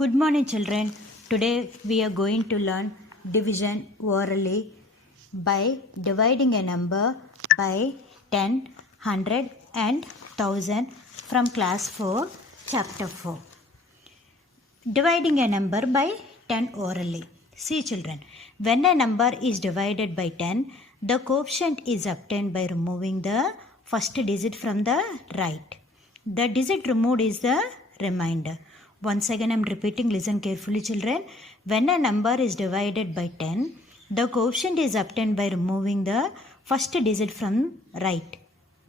Good morning, children. Today we are going to learn division orally by dividing a number by 10, 100 and 1000 from class 4, chapter 4. Dividing a number by 10 orally. See, children, when a number is divided by 10, the coefficient is obtained by removing the first digit from the right. The digit removed is the remainder. Once again I am repeating, listen carefully, children. When a number is divided by 10, the coefficient is obtained by removing the first digit from right.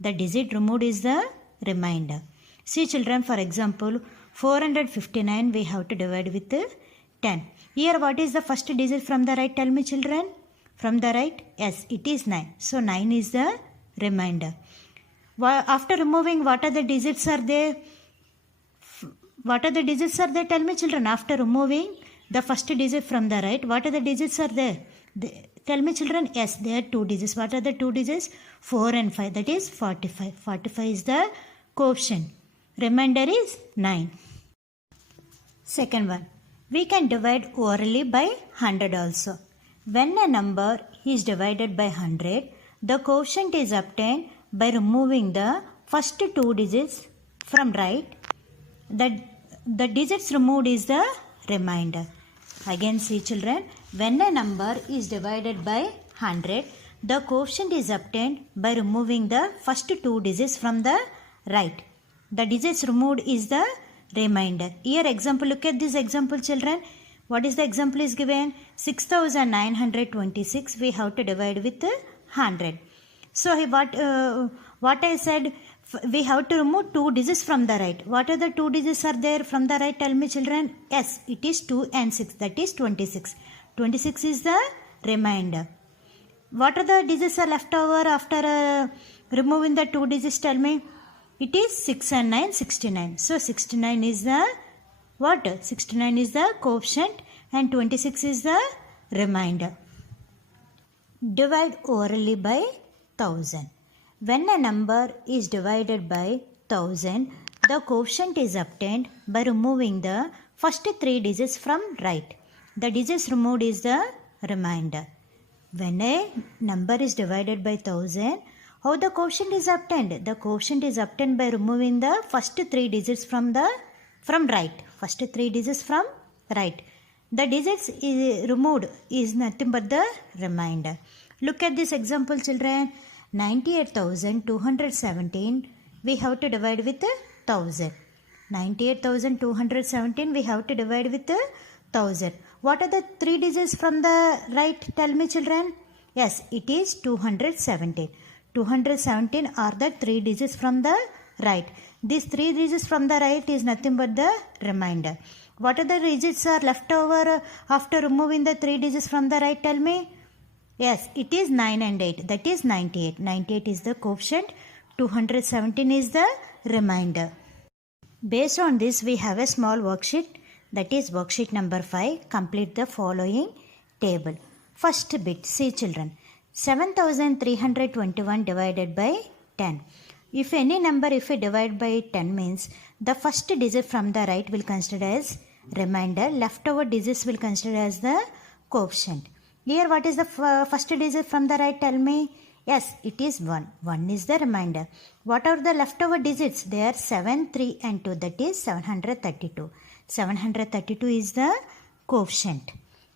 The digit removed is the remainder. See, children, for example, 459 we have to divide with 10. Here what is the first digit from the right? Tell me, children. From the right? Yes, it is 9. So 9 is the remainder. After removing, what are the digits are there? What are the digits are there? Tell me, children. After removing the first digit from the right, what are the digits are there? Tell me, children. Yes, there are two digits. What are the two digits? 4 and 5. That is 45. 45 is the coefficient. Remainder is 9. Second one. We can divide orally by 100 also. When a number is divided by 100, the quotient is obtained by removing the first two digits from right. The digits removed is the remainder. Again, see, children, when a number is divided by 100, the quotient is obtained by removing the first two digits from the right. The digits removed is the remainder. Here example, look at this example, children. What is the example is given? 6926 we have to divide with 100. So what I said, we have to remove two digits from the right. What are the two digits are there from the right? Tell me, children. Yes, it is 2 and 6. That is 26. 26 is the remainder. What are the digits are left over after removing the two digits? Tell me. It is 6 and 9, 69. So 69 is the what? 69 is the quotient and 26 is the remainder. Divide orally by 1000. When a number is divided by 1000, the quotient is obtained by removing the first three digits from right. The digits removed is the remainder. When a number is divided by 1000, how the quotient is obtained? The quotient is obtained by removing the first three digits from right. First three digits from right. The digits removed is nothing but the remainder. Look at this example, children. 98,217 we have to divide with 1000. 98,217 we have to divide with 1000. What are the three digits from the right? Tell me, children. Yes, it is 217. 217 are the three digits from the right. These three digits from the right is nothing but the remainder. What are the digits are left over after removing the three digits from the right? Tell me. Yes, it is 9 and 8. That is 98. 98 is the quotient. 217 is the remainder. Based on this, we have a small worksheet. That is worksheet number 5. Complete the following table. First bit. See, children. 7321 divided by 10. If any number, if we divide by 10 means, the first digit from the right will consider as remainder. Leftover digits will consider as the quotient. Here what is the first digit from the right? Tell me. Yes, it is 1. 1 is the remainder. What are the leftover digits? They are 7, 3 and 2. That is 732. 732 is the quotient.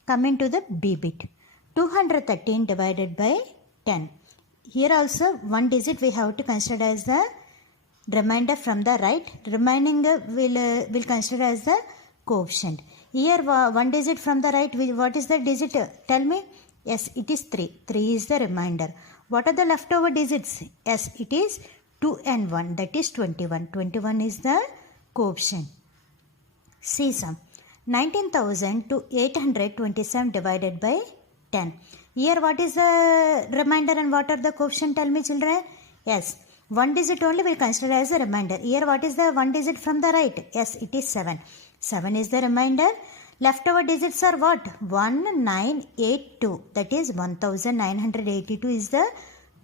Coming to the B bit. 213 divided by 10. Here also one digit we have to consider as the remainder from the right. Remaining will consider as the quotient. Here one digit from the right. What is the digit? Tell me. Yes, it is 3. 3 is the remainder. What are the leftover digits? Yes, it is 2 and 1. That is 21. 21 is the quotient. See some. 19,827 divided by 10. Here what is the remainder and what are the quotient? Tell me, children. Yes, one digit only will consider as a remainder. Here what is the one digit from the right? Yes, it is 7. 7 is the remainder. Leftover digits are what? 1982. That is 1982 is the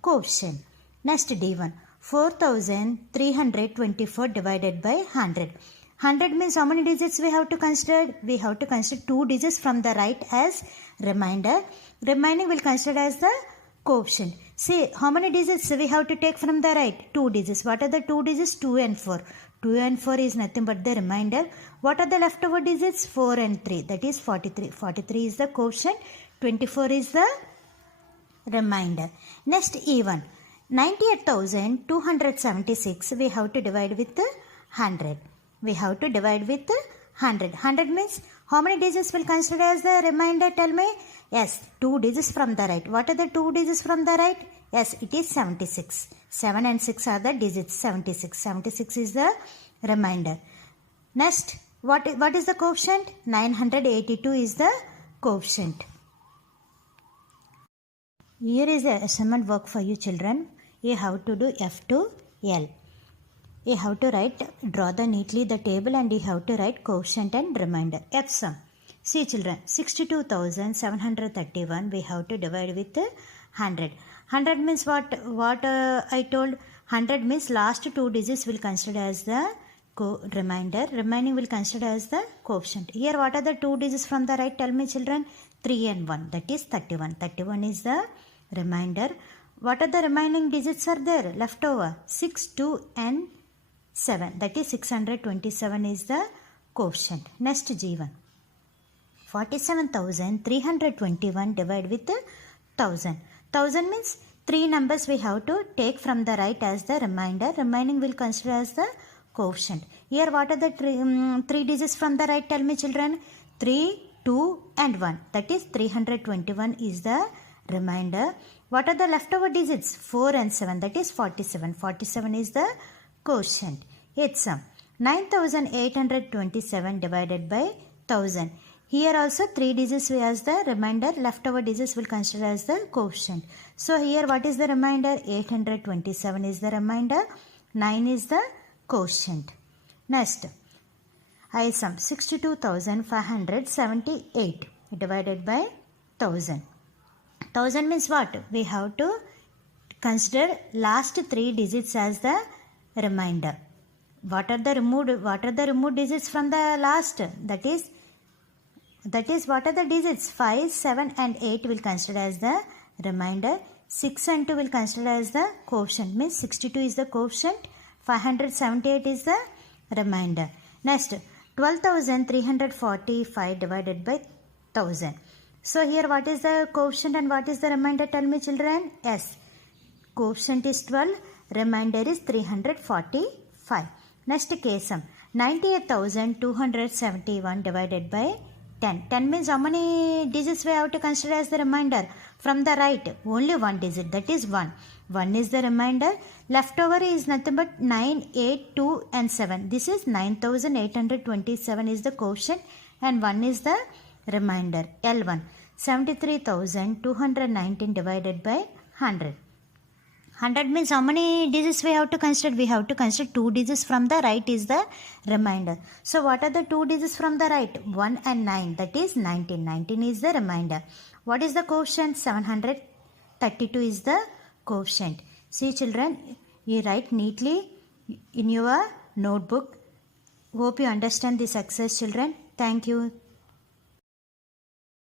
quotient. Next D1. 4324 divided by 100. 100 means how many digits we have to consider? We have to consider 2 digits from the right as remainder. Remaining will consider as the quotient. See, how many digits we have to take from the right? 2 digits. What are the 2 digits? 2 and 4. 2 and 4 is nothing but the remainder. What are the leftover digits? 4 and 3. That is 43. 43 is the quotient. 24 is the remainder. Next even. 98,276 we have to divide with 100. We have to divide with 100. 100 means how many digits will consider as the remainder? Tell me. Yes, 2 digits from the right. What are the 2 digits from the right? Yes, it is 76. 7 and 6 are the digits. 76. 76 is the remainder. Next, what is the quotient? 982 is the quotient. Here is the assignment work for you children. You have to do F to L. You have to draw neatly the table and you have to write quotient and remainder. F sum. See children, 62,731 we have to divide with 100. 100 means what I told? 100 means last 2 digits will consider as the remainder. Remaining will consider as the quotient. Here what are the 2 digits from the right? Tell me children. 3 and 1. That is 31. 31 is the remainder. What are the remaining digits are there? Leftover. 6, 2 and 7. That is 627 is the quotient. Next G1. 47,321 divided with 1,000. 1,000 means 3 numbers we have to take from the right as the remainder. Remaining will consider as the quotient. Here what are the 3 digits from the right? Tell me children. 3, 2 and 1. That is 321 is the remainder. What are the leftover digits? 4 and 7. That is 47. 47 is the quotient. Its sum. 9,827 divided by 1,000. Here also 3 digits as the remainder. Leftover digits will consider as the quotient. So here what is the remainder? 827 is the remainder. 9 is the quotient. Next. I sum 62,578 divided by 1,000. 1,000 means what? We have to consider last 3 digits as the remainder. What are the removed digits from the last? That is what are the digits? 5, 7 and 8 will consider as the remainder. 6 and 2 will consider as the quotient. Means 62 is the quotient. 578 is the remainder. Next, 12,345 divided by 1,000. So here what is the quotient and what is the remainder? Tell me children. Yes. Quotient is 12. Remainder is 345. Next case sum. 98,271 divided by 10. 10 means how many digits we have to consider as the remainder? From the right, only one digit, that is 1. 1 is the remainder. Leftover is nothing but 9, 8, 2 and 7. This is 9,827 is the quotient and 1 is the remainder. L1. 73,219 divided by 100. 100 means how many digits we have to consider? We have to consider 2 digits from the right is the remainder. So what are the 2 digits from the right? 1 and 9. That is 19. 19 is the remainder. What is the quotient? 732 is the quotient. See children, you write neatly in your notebook. Hope you understand this exercise children. Thank you.